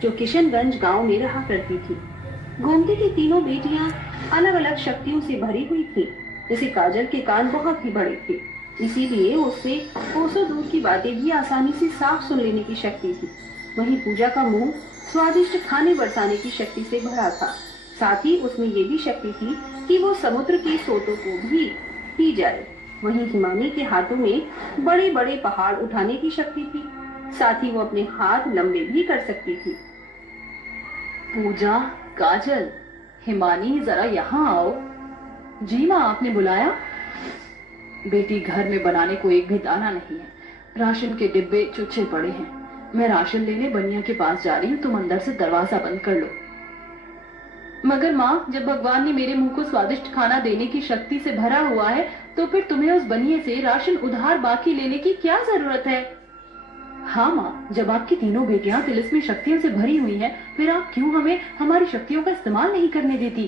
जो किशनगंज गांव में रहा करती थी। गोमती की तीनों बेटियां अलग अलग शक्तियों से भरी हुई थी। जैसे काजल के कान बहुत ही बड़े थे, इसीलिए उससे कोसों दूर की बातें भी आसानी से साफ सुन लेने की शक्ति थी। वहीं पूजा का मुंह स्वादिष्ट खाने बरसाने की शक्ति से भरा था। साथ ही उसमें ये भी शक्ति थी कि वो समुद्र के सोतों को भी पी जाए। वहीं हिमानी के हाथों में बड़े बड़े पहाड़ उठाने की शक्ति थी। साथ ही वो अपने हाथ लंबे भी कर सकती थी। पूजा, काजल, हिमानी, जरा यहाँ आओ। जी माँ, आपने बुलाया? बेटी, घर में बनाने को एक भी दाना नहीं है। राशन के डिब्बे चुच्छे पड़े हैं। मैं राशन लेने बनिया के पास जा रही हूँ, तुम अंदर से दरवाजा बंद कर लो। मगर माँ, जब भगवान ने मेरे मुंह को स्वादिष्ट खाना देने की शक्ति से भरा हुआ है, तो फिर तुम्हें उस बनिए से राशन उधार बाकी लेने की क्या जरूरत है? हाँ माँ, जब आपकी तीनों बेटियां तिलिस्मी शक्तियों से भरी हुई हैं, फिर आप क्यों हमें हमारी शक्तियों का इस्तेमाल नहीं करने देती?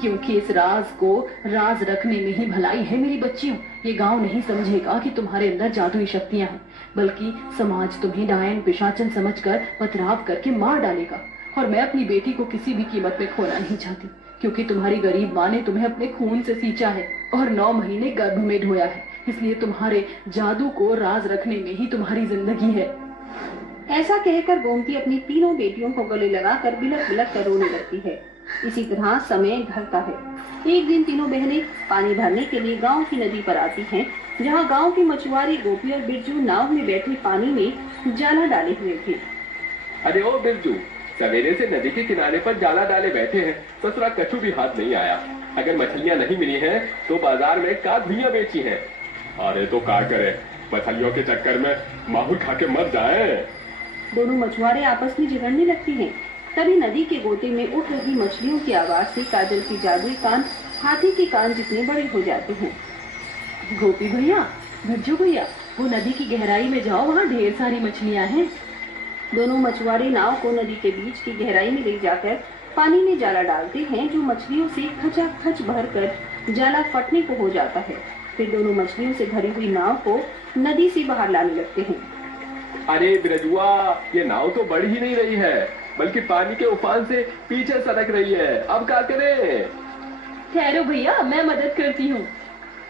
क्योंकि इस राज को राज रखने में ही भलाई है मेरी बच्चियों। ये गांव नहीं समझेगा कि तुम्हारे अंदर जादुई शक्तियां हैं, बल्कि समाज तुम्हें डायन पिशाचन समझकर पथराव करके मार डालेगा। और मैं अपनी बेटी को किसी भी कीमत में खोना नहीं चाहती, क्योंकि तुम्हारी गरीब माँ ने तुम्हें अपने खून से सींचा है और 9 महीने गर्भ में ढोया है। इसलिए तुम्हारे जादू को राज रखने में ही तुम्हारी जिंदगी है। ऐसा कहकर गोमती अपनी तीनों बेटियों को गले लगाकर बिलक बिलक कर रोने लगती है। इसी तरह समय ढलता है। एक दिन तीनों बहनें पानी भरने के लिए गांव की नदी पर आती हैं, जहां गांव के मछुआरे गोपी और बिरजू नाव में बैठे पानी में जाला डाले हुए थे। अरे ओ बिरजू, सवेरे से नदी के किनारे पर जाला डाले बैठे हैं, ससुरा कछु भी हाथ नहीं आया। अगर मछलियां नहीं मिली हैं, तो बाजार में का धुइयां बेची हैं। अरे तो क्या करे, मछलियों के चक्कर में माहौल खा के मर जाए। दोनों मछुआरे आपस में झगड़ने लगती हैं। तभी नदी के गोते में उठ रही मछलियों की आवाज से काजल के जादुई कान हाथी के कान जितने बड़े हो जाते हैं। गोपी भैया, बिरजू भैया, वो नदी की गहराई में जाओ, वहाँ ढेर सारी मछलियाँ हैं। दोनों मछुआरे नाव को नदी के बीच की गहराई में ले जाकर पानी में जाला डालते हैं, जो मछलियों से खचाखच भरकर जाला फटने को हो जाता है। फिर दोनों मछलियों से भरी हुई नाव को नदी से बाहर लाने लगते हैं। अरे बिरजुआ, ये नाव तो बढ़ ही नहीं रही है, बल्कि पानी के उफान से पीछे सरक रही है। अब क्या करें? ठहरो भैया, मैं मदद करती हूँ।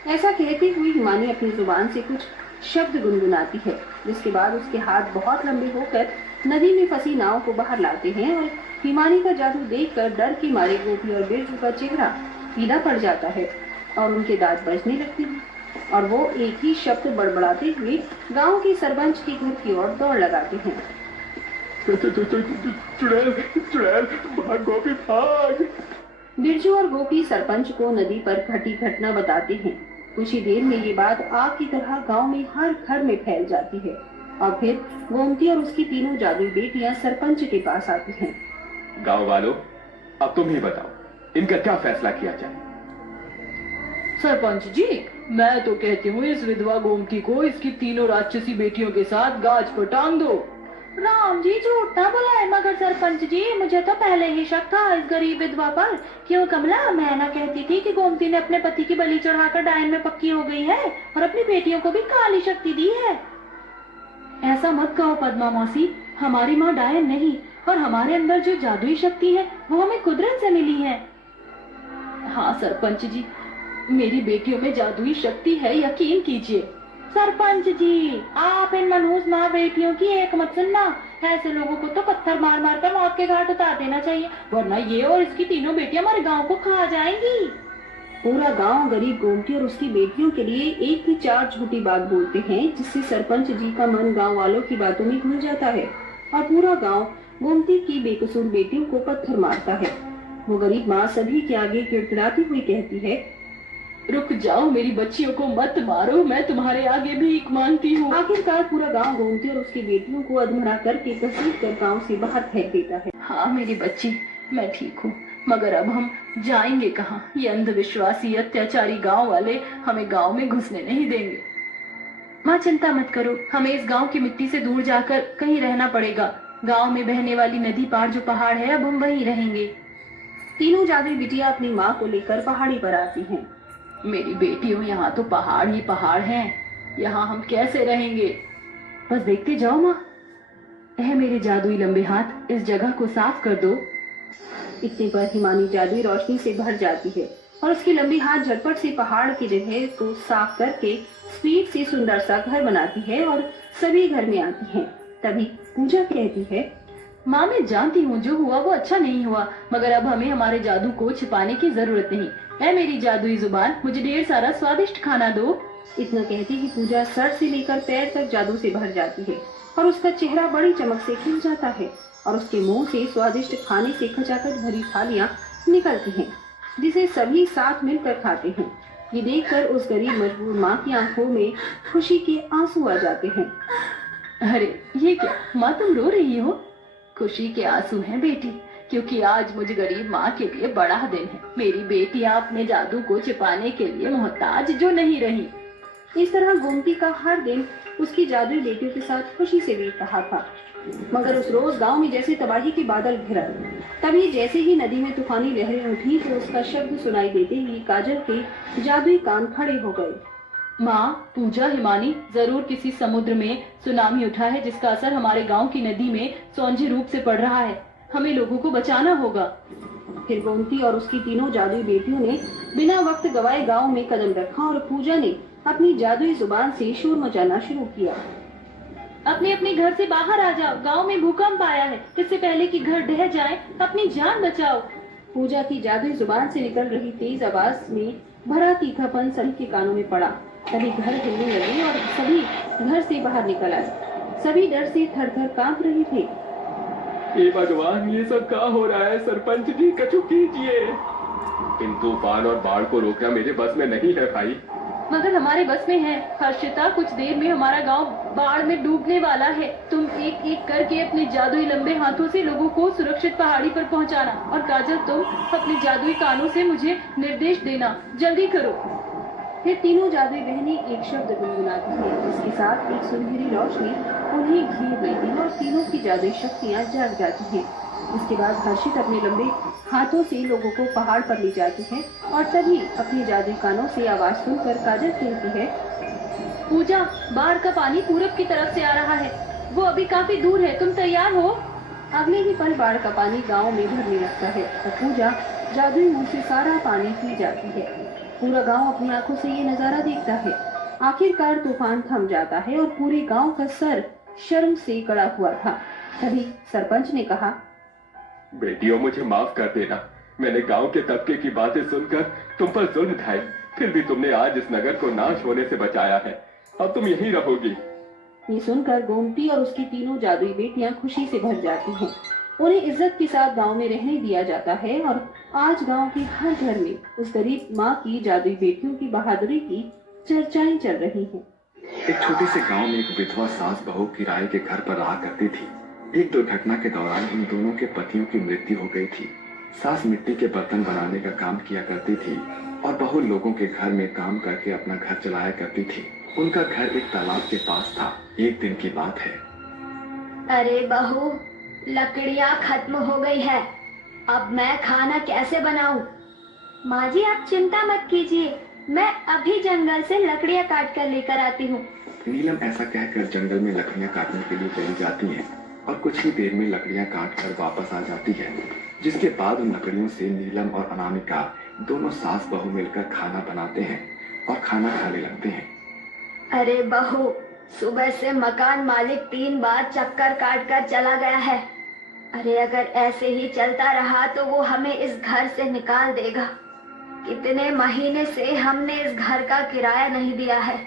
ऐसा कहते हुए हिमानी अपनी जुबान से कुछ शब्द गुनगुनाती है, जिसके बाद उसके हाथ बहुत लंबे होकर नदी में फंसी नाव को बाहर लाते हैं। और हिमानी का जादू देखकर डर के मारे गोपी और बिरजू का चेहरा पीला पड़ जाता है और उनके दांत बजने लगते हैं, और वो एक ही शब्द बड़बड़ाते हुए गांव के सरपंच के घर की ओर दौड़ लगाते हैं। चुड़ैल, चुड़ैल, भाग गोपी भाग। बिरजू और गोपी सरपंच को नदी पर घटी घटना बताते हैं। कुछ ही देर में ये बात आग की तरह गांव में हर घर में फैल जाती है, और फिर गोमती और उसकी तीनों जादुई बेटियां सरपंच के पास आती हैं। गांव वालों, अब तुम ही बताओ, इनका क्या फैसला किया जाए? सरपंच जी, मैं तो कहती हूँ इस विधवा गोमती को इसकी तीनों राक्षसी बेटियों के साथ गाज पर टांग दो। राम जी, झूठ ना बुलाए, मगर सरपंच जी, मुझे तो पहले ही शक था इस गरीब विधवा पर। क्यों कमला, मैं ना कहती थी कि गोमती ने अपने पति की बलि चढ़ाकर डायन में पक्की हो गई है और अपनी बेटियों को भी काली शक्ति दी है। ऐसा मत कहो पद्मा मौसी, हमारी माँ डायन नहीं, और हमारे अंदर जो जादुई शक्ति है वो हमें कुदरत से मिली है। हाँ सरपंच जी, मेरी बेटियों में जादुई शक्ति है, यकीन कीजिए। सरपंच जी, आप इन मनहूस माँ बेटियों की एक मत सुनना। ऐसे लोगों को तो पत्थर मार मार कर मौत के घाट उतार देना चाहिए, वरना ये और इसकी तीनों बेटियां हमारे गांव को खा जाएंगी। पूरा गांव गरीब गोमती और उसकी बेटियों के लिए एक ही 4 झूठी बात बोलते हैं, जिससे सरपंच जी का मन गांव वालों की बातों में घुल जाता है और पूरा गांव गोमती की बेकसूर बेटियों को पत्थर मारता है। वो गरीब माँ सभी के आगे गिड़गिड़ाती हुई कहती है, रुक जाओ मेरी बच्चियों को मत मारो, मैं तुम्हारे आगे भीख मांगती हूँ। आखिरकार पूरा गांव गोमती और उसकी बेटियों को अधमरा करके घसीट कर गांव से बाहर फेंक देता है। हाँ मेरी बच्ची, मैं ठीक हूँ, मगर अब हम जाएंगे कहाँ? ये अंधविश्वासी अत्याचारी गांव वाले हमें गांव में घुसने नहीं देंगे। माँ चिंता मत करो, हमें इस गांव की मिट्टी से दूर जाकर कहीं रहना पड़ेगा। गांव में बहने वाली नदी पार जो पहाड़ है, अब हम वहीं रहेंगे। तीनों जादुई बिटिया अपनी माँ को लेकर पहाड़ी पर आती हैं। मेरी बेटियों, यहाँ तो पहाड़ ही पहाड़ हैं, यहाँ हम कैसे रहेंगे? बस देखते जाओ माँ। है मेरे जादुई लंबे हाथ, इस जगह को साफ कर दो। इतने पर हिमानी जादुई रोशनी से भर जाती है और उसकी लंबी हाथ झटपट से पहाड़ की जगह को साफ करके स्पीड से सुंदर सा घर बनाती है और सभी घर में आती हैं। तभी पूजा कहती है, माँ मैं जानती हूँ जो हुआ वो अच्छा नहीं हुआ, मगर अब हमें हमारे जादू को छिपाने की जरूरत नहीं। ऐ मेरी जादुई जुबान, मुझे ढेर सारा स्वादिष्ट खाना दो। इतना कहती ही पूजा सर से लेकर पैर तक जादू से भर जाती है और उसका चेहरा बड़ी चमक से खिल जाता है और उसके मुंह से स्वादिष्ट खाने से खचाखच भरी थालियां निकलती हैं, जिसे सभी साथ मिलकर खाते हैं। ये देखकर उस गरीब मजबूर माँ की आंखों में खुशी के आंसू आ जाते हैं। अरे ये क्या माँ, तुम रो रही हो? खुशी के आंसू हैं बेटी, क्योंकि आज मुझ गरीब माँ के लिए बड़ा दिन है। मेरी बेटियाँ अपने जादू को छिपाने के लिए मोहताज जो नहीं रही। इस तरह गोमती का हर दिन उसकी जादुई बेटियों के साथ खुशी से बीत रहा था। मगर उस रोज गांव में जैसे तबाही के बादल घिरा। तभी जैसे ही नदी में तूफानी लहरें उठी तो उसका शब्द सुनाई देते ही काजल के जादुई कान खड़े हो गए। माँ, पूजा, हिमानी, जरूर किसी समुद्र में सुनामी उठा है जिसका असर हमारे गांव की नदी में सौंझे रूप से पड़ रहा है। हमें लोगों को बचाना होगा। फिर गोमती और उसकी तीनों जादुई बेटियों ने बिना वक्त गवाए गांव में कदम रखा और पूजा ने अपनी जादुई जुबान से शोर मचाना शुरू किया। अपने अपने घर से बाहर आ जाओ, गांव में भूकंप आया है। इससे पहले कि घर ढह जाए, अपनी जान बचाओ। पूजा की जादुई जुबान से निकल रही तेज आवाज में भरा तीखापन सभी के कानों में पड़ा। तभी घर हिलने लगे और सभी घर से बाहर निकल आए। सभी डर से थर-थर कांप रहे थे। हे भगवान, ये सब क्या हो रहा है? सरपंच जी कछु कीजिए। इन तूफान और बाढ़ को रोकना मेरे बस में नहीं है भाई। मगर हमारे बस में है। हर्षिता, कुछ देर में हमारा गांव बाढ़ में डूबने वाला है। तुम एक एक करके अपने जादुई लंबे हाथों से लोगों को सुरक्षित पहाड़ी पर पहुंचाना। और काजल, तुम अपने जादुई कानों से मुझे निर्देश देना। जल्दी करो। फिर तीनों जादुई बहनें एक शब्द गुनगुनाती हैं, जिसके साथ एक सुनहरी रोशनी उन्हें घेर लेती है और तीनों की जादुई शक्तियां जग जाती हैं। इसके बाद हर्षित अपने लंबे हाथों से लोगों को पहाड़ पर ले जाती है और तभी अपने जादुई कानों से आवाज सुनकर काजल कहती है, पूजा, बाढ़ का पानी पूरब की तरफ से आ रहा है। वो अभी काफी दूर है, तुम तैयार हो? अगले ही पल बाढ़ का पानी गांव में भरने लगता है और पूजा जादुई मुंह से सारा पानी पी जाती है। पूरा गांव अपनी आंखों से ये नजारा देखता है। आखिरकार तूफान थम जाता है और पूरे गांव का सर शर्म से कड़ा हुआ था। तभी सरपंच ने कहा, बेटियों, मुझे माफ कर देना। मैंने गांव के तबके की बातें सुनकर तुम पर जुल्म ढाए, फिर भी तुमने आज इस नगर को नाश होने से बचाया है। अब तुम यहीं रहोगी। ये सुनकर गोमती और उसकी तीनों जादुई बेटियां खुशी से भर जाती हैं। उन्हें इज्जत के साथ गांव में रहने दिया जाता है और आज गांव के हर घर में उस गरीब माँ की जादुई बेटियों की बहादुरी की चर्चाएं चल रही हैं। एक छोटे से गांव में एक विधवा सास बहू किराए के घर पर रहा करती थी। एक दुर्घटना के दौरान इन दोनों के पतियों की मृत्यु हो गई थी। सास मिट्टी के बर्तन बनाने का काम किया करती थी और बहू लोगों के घर में काम करके अपना घर चलाया करती थी। उनका घर एक तालाब के पास था। एक दिन की बात है। अरे बहू, लकड़ियाँ खत्म हो गई है। अब मैं खाना कैसे बनाऊं? माँ जी, आप चिंता मत कीजिए, मैं अभी जंगल से लकड़ियाँ काट कर लेकर आती हूँ। नीलम ऐसा कहकर जंगल में लकड़ियाँ काटने के लिए चली जाती है और कुछ ही देर में लकड़ियाँ काट कर वापस आ जाती है। जिसके बाद उन लकड़ियों से नीलम और अनामिका दोनों सास बहू मिलकर खाना बनाते हैं और खाना खाने लगते हैं। अरे बहू, सुबह से मकान मालिक 3 बार चक्कर काट कर चला गया है। अरे अगर ऐसे ही चलता रहा तो वो हमें इस घर से निकाल देगा। कितने महीने से हमने इस घर का किराया नहीं दिया है।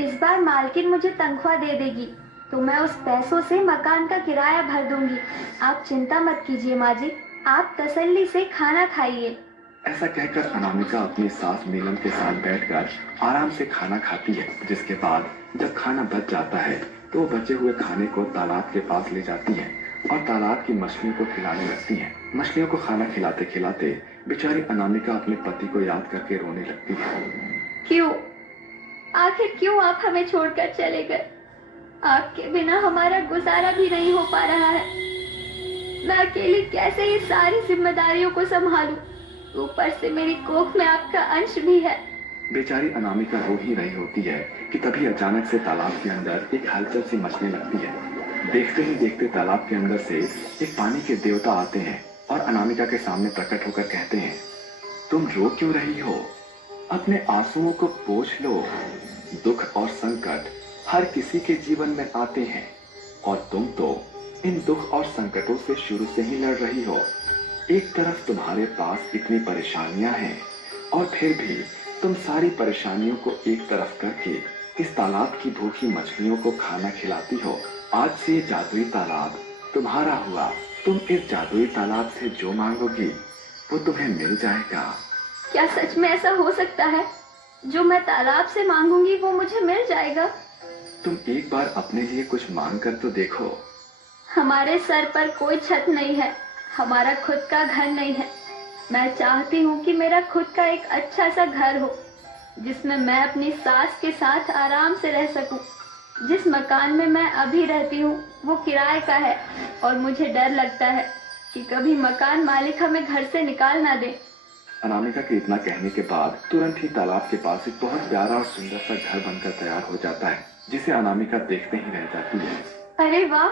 इस बार मालकिन मुझे तनख्वाह दे देगी तो मैं उस पैसों से मकान का किराया भर दूंगी। आप चिंता मत कीजिए माँ जी, आप तसल्ली से खाना खाइए। ऐसा कहकर अनामिका अपनी सास नीलम के साथ बैठकर आराम से खाना खाती है। जिसके बाद जब खाना बच जाता है तो वो बचे हुए खाने को तालाब के पास ले जाती है और तालाब की मछलियों को खिलाने लगती है। मछलियों को खाना खिलाते खिलाते बेचारी अनामिका अपने पति को याद करके रोने लगती है। क्यों, आखिर क्यों आप हमें छोड़कर चले गए? आपके बिना हमारा गुजारा भी नहीं हो पा रहा है। मैं अकेली कैसे ये सारी जिम्मेदारियों को संभालूं? ऊपर से मेरी कोख में आपका अंश भी है। बेचारी अनामिका रो ही रही होती है कि तभी अचानक से तालाब के अंदर एक हलचल सी मचने लगती है। देखते ही देखते तालाब के अंदर से एक पानी के देवता आते हैं और अनामिका के सामने प्रकट होकर कहते हैं, तुम रो क्यों रही हो? अपने आंसुओं को पोंछ लो। दुख और संकट हर किसी के जीवन में आते हैं और तुम तो इन दुख और संकटों से शुरू से ही लड़ रही हो। एक तरफ तुम्हारे पास इतनी परेशानियां हैं और फिर भी तुम सारी परेशानियों को एक तरफ करके इस तालाब की भूखी मछलियों को खाना खिलाती हो। आज से ये जादुई तालाब तुम्हारा हुआ। तुम इस जादुई तालाब से जो मांगोगी वो तुम्हें मिल जाएगा। क्या सच में ऐसा हो सकता है? जो मैं तालाब से मांगूंगी वो मुझे मिल जाएगा? तुम एक बार अपने लिए कुछ मांग कर तो देखो। हमारे सर पर कोई छत नहीं है, हमारा खुद का घर नहीं है। मैं चाहती हूँ कि मेरा खुद का एक अच्छा सा घर हो, जिसमें मैं अपनी सास के साथ आराम से रह सकूं। जिस मकान में मैं अभी रहती हूँ वो किराए का है और मुझे डर लगता है कि कभी मकान मालिक हमें घर से निकाल ना दे। अनामिका के इतना कहने के बाद तुरंत ही तालाब के पास एक बहुत प्यारा और सुंदर सा घर बनकर तैयार हो जाता है, जिसे अनामिका देखते ही रह जाती है। अरे वाह,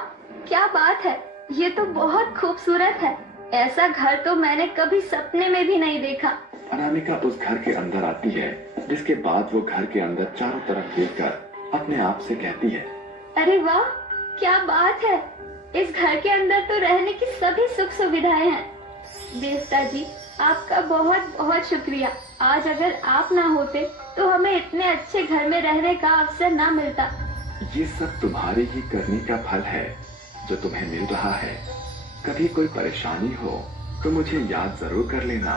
क्या बात है! ये तो बहुत खूबसूरत है। ऐसा घर तो मैंने कभी सपने में भी नहीं देखा। अनामिका उस घर के अंदर आती है, जिसके बाद वो घर के अंदर चारों तरफ देखकर अपने आप से कहती है, अरे वाह, क्या बात है! इस घर के अंदर तो रहने की सभी सुख सुविधाएं हैं। देवता जी, आपका बहुत बहुत शुक्रिया। आज अगर आप ना होते तो हमें इतने अच्छे घर में रहने का अवसर ना मिलता। ये सब तुम्हारे ही करने का फल है जो तुम्हें मिल रहा है। कभी कोई परेशानी हो तो मुझे याद जरूर कर लेना।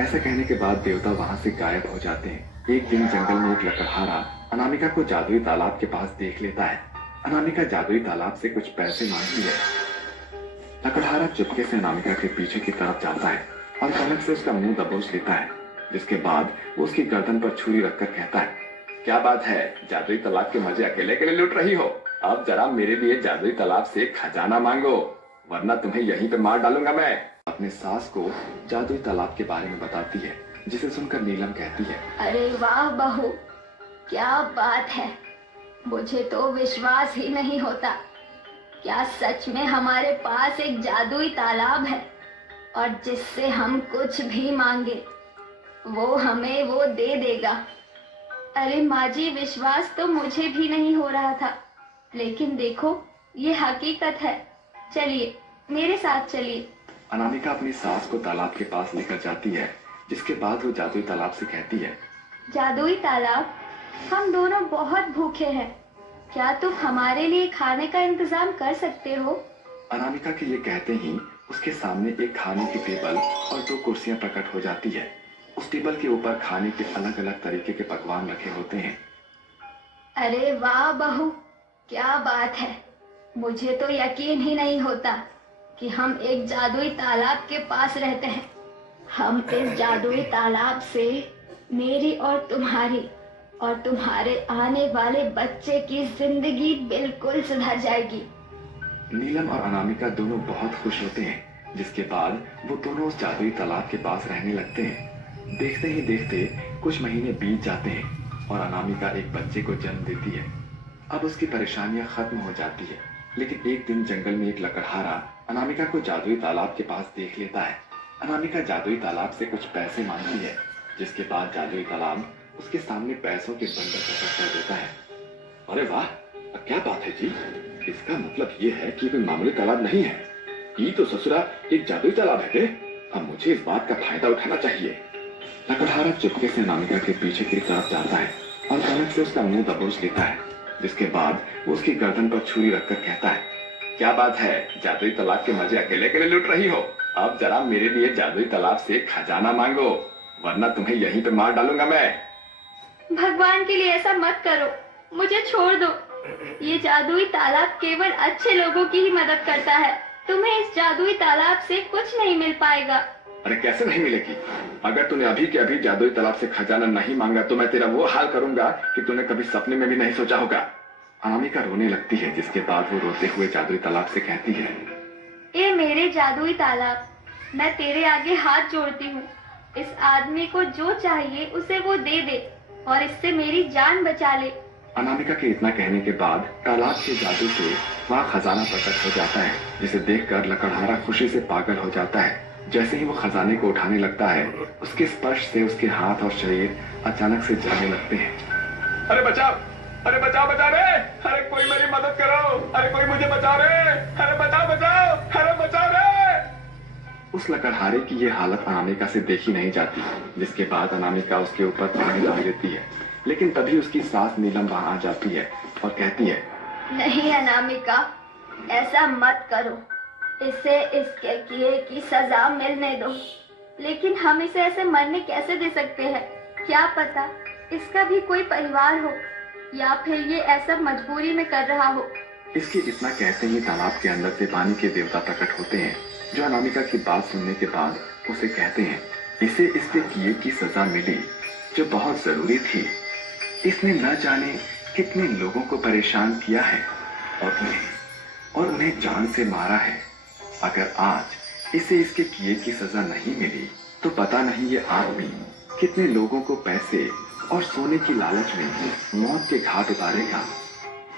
ऐसा कहने के बाद देवता वहाँ से गायब हो जाते हैं। एक दिन जंगल में एक लकड़हारा अनामिका को जादुई तालाब के पास देख लेता है। अनामिका जादुई तालाब से कुछ पैसे मांगती है। लकड़हारा चुपके से अनामिका के पीछे की तरफ जाता है और कनक से उसका मुंह दबोच लेता है, जिसके बाद वो उसकी गर्दन पर छुरी रखकर कहता है, क्या बात है, जादुई तालाब के मजे अकेले अकेले लूट रही हो? अब जरा मेरे लिए जादुई तालाब से खजाना मांगो, वरना तुम्हें यहीं पे मार डालूंगा मैं। अपने सास को जादुई तालाब के बारे में बताती है, जिसे सुनकर नीलम कहती है, अरे वाह बहू, क्या बात है! मुझे तो विश्वास ही नहीं होता। क्या सच में हमारे पास एक जादुई तालाब है और जिससे हम कुछ भी मांगे वो हमें वो दे देगा। अरे माँ जी, विश्वास तो मुझे भी नहीं हो रहा था, लेकिन देखो ये हकीकत है। चलिए मेरे साथ चलिए। अनामिका अपनी सास को तालाब के पास लेकर जाती है, जिसके बाद वो जादुई तालाब से कहती है, जादुई तालाब, हम दोनों बहुत भूखे हैं, क्या तुम हमारे लिए खाने का इंतजाम कर सकते हो? अनामिका के ये कहते ही उसके सामने एक खाने की टेबल और 2 कुर्सियां प्रकट हो जाती है। उस टेबल के ऊपर खाने के अलग अलग तरीके के पकवान रखे होते हैं। अरे वाह बहू, क्या बात है! मुझे तो यकीन ही नहीं होता कि हम एक जादुई तालाब के पास रहते हैं। हम इस जादुई तालाब से मेरी और तुम्हारे आने वाले बच्चे की जिंदगी बिल्कुल सुधर जाएगी। नीलम और अनामिका दोनों बहुत खुश होते हैं, जिसके बाद वो दोनों उस जादुई तालाब के पास रहने लगते हैं। देखते ही देखते कुछ महीने बीत जाते हैं और अनामिका एक बच्चे को जन्म देती है। अब उसकी परेशानियां खत्म हो जाती है, लेकिन एक दिन जंगल में एक लकड़हारा अनामिका को जादुई तालाब के पास देख लेता है। अनामिका जादुई तालाब से कुछ पैसे मांगती है, जिसके बाद जादुई तालाब उसके सामने पैसों के बंडल प्रकट कर देता है। अरे वाह, क्या बात है जी, इसका मतलब ये है कि कोई मामूली तालाब नहीं है, ये तो ससुरा एक जादुई तालाब है। अब मुझे इस बात का फायदा उठाना चाहिए। लकड़हारा चुपके से अनामिका के पीछे की तरफ जाता है और कनक से उसका मुंह दबोच लेता है, जिसके बाद वो उसकी गर्दन पर छुरी रखकर कहता है, क्या बात है, जादुई तालाब के मजे अकेले अकेले लूट रही हो? अब जरा मेरे लिए जादुई तालाब से खजाना मांगो, वरना तुम्हें यहीं पे मार डालूंगा मैं। भगवान के लिए ऐसा मत करो, मुझे छोड़ दो। ये जादुई तालाब केवल अच्छे लोगों की ही मदद करता है। तुम्हें इस जादुई तालाब से कुछ नहीं मिल पाएगा। अरे कैसे नहीं मिलेगी? अगर तूने अभी के अभी जादुई तालाब से खजाना नहीं मांगा तो मैं तेरा वो हाल करूंगा कि तूने कभी सपने में भी नहीं सोचा होगा। अनामिका रोने लगती है, जिसके बाद वो रोते हुए जादुई तालाब से कहती है, ए मेरे जादुई तालाब, मैं तेरे आगे हाथ जोड़ती हूँ। इस आदमी को जो चाहिए उसे वो दे दे और इससे मेरी जान बचा ले। अनामिका के इतना कहने के बाद तालाब के जादू से वहाँ खजाना प्रकट हो जाता है, जिसे देखकर लकड़हारा खुशी से पागल हो जाता है। जैसे ही वो खजाने को उठाने लगता है, उसके स्पर्श से उसके हाथ और शरीर अचानक से जलने लगते हैं। अरे बचाओ, अरे बचाओ, बचा रे, अरे कोई मेरी मदद करो, अरे कोई मुझे बचाओ रे, अरे बचाओ बचाओ, अरे बचाओ रे। उस लकड़हारे की ये हालत अनामिका से देखी नहीं जाती, जिसके बाद अनामिका उसके ऊपर पानी डाल देती है। लेकिन तभी उसकी सास नीलम वहां आ जाती है और कहती है, नहीं अनामिका, ऐसा मत करो, इसे इसके किए की सजा मिलने दो। लेकिन हम इसे ऐसे मरने कैसे दे सकते हैं? क्या पता इसका भी कोई परिवार हो, या फिर ये ऐसा मजबूरी में कर रहा हो। इसके इतना कहते ही तालाब के अंदर से पानी के देवता प्रकट होते हैं, जो अनामिका की बात सुनने के बाद उसे कहते हैं, इसे इसके किए की सजा मिली जो बहुत जरूरी थी। इसने न जाने कितने लोगों को परेशान किया है और उन्हें जान से मारा है। अगर आज इसे इसके किए की सजा नहीं मिली तो पता नहीं ये आदमी कितने लोगों को पैसे और सोने की लालच में मौत के घाट उतारेगा।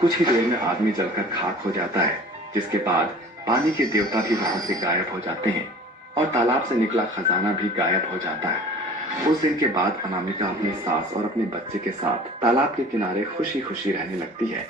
कुछ ही देर में आदमी जलकर खाक हो जाता है, जिसके बाद पानी के देवता भी वहां से गायब हो जाते हैं और तालाब से निकला खजाना भी गायब हो जाता है। उस दिन के बाद अनामिका अपनी सास और अपने बच्चे के साथ तालाब के किनारे खुशी खुशी रहने लगती है।